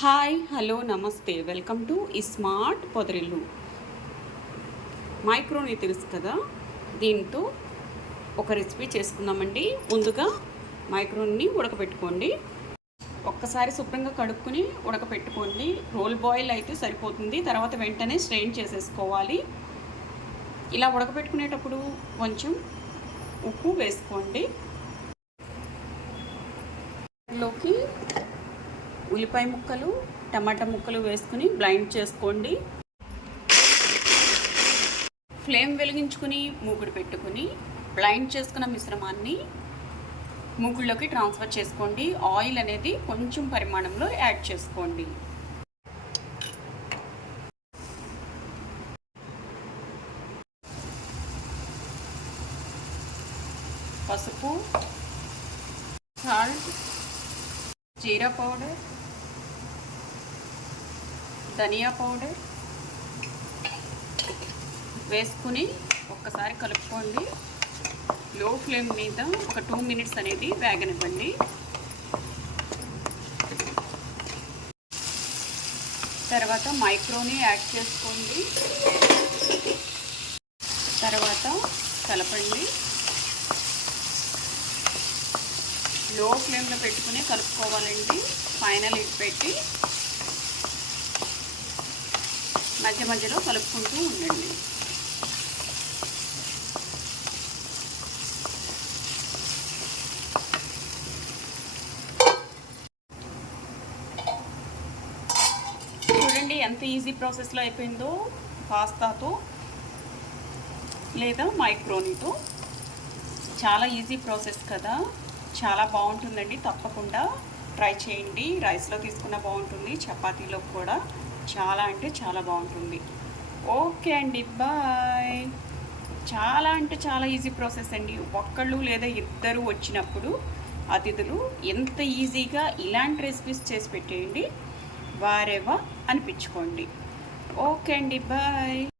Hi hello నమస్తే. Welcome to ఈ smart పొదరిల్లు. మైక్రోని తెలుసు కదా? దీంతో ఒక రెసిపీ చేసుకుందామండి. ముందుగా మైక్రోని ఉడకబెట్టుకోండి. ఒక్కసారి శుభ్రంగా కడుక్కుని ఉడకపెట్టుకోండి రోల్ బాయిల్ అయితే సరిపోతుంది. తర్వాత వెంటనే స్ట్రెయిన్ చేసేసుకోవాలి. ఇలా ఉడకబెట్టుకునేటప్పుడు కొంచెం ఉప్పు వేసుకోండి. లోకి ఉల్లిపాయ ముక్కలు టమాటా ముక్కలు వేసుకుని బ్లైండ్ చేసుకోండి. ఫ్లేమ్ వెలిగించుకుని మూగుడు పెట్టుకుని బ్లైండ్ చేసుకున్న మిశ్రమాన్ని మూగుళ్ళలోకి ట్రాన్స్ఫర్ చేసుకోండి. ఆయిల్ అనేది కొంచెం పరిమాణంలో యాడ్ చేసుకోండి. పసుపు సాల్ట్ జీరా పౌడర్ ధనియా పౌడర్ వేసుకుని ఒక్కసారి కలుపుకోండి. లో ఫ్లేమ్ మీద ఒక టూ మినిట్స్ అనేది వేగనివ్వండి. తర్వాత మైక్రోని యాడ్ చేసుకోండి. తర్వాత కలపండి. లో ఫ్లేమ్లో పెట్టుకుని కలుపుకోవాలండి. ఫైనల్ ఇట్ పెట్టి మధ్య మధ్యలో కలుపుకుంటూ ఉండండి. చూడండి ఎంత ఈజీ ప్రాసెస్లో అయిపోయిందో పాస్తాతో లేదా మైక్రోనీతో చాలా ఈజీ ప్రాసెస్ కదా. చాలా బాగుంటుందండి. తప్పకుండా ట్రై చేయండి. రైస్లో తీసుకున్న బాగుంటుంది. చపాతీలో కూడా. చాలా అంటే చాలా బాగుంటుంది. ఓకే అండి బాయ్. చాలా అంటే చాలా ఈజీ ప్రాసెస్ అండి. ఒక్కళ్ళు లేదా ఇద్దరు వచ్చినప్పుడు అతిథులు ఎంత ఈజీగా ఇలాంటి రెసిపీస్ చేసి పెట్టేయండి వారేవా అనిపించుకోండి. ఓకే అండి బాయ్.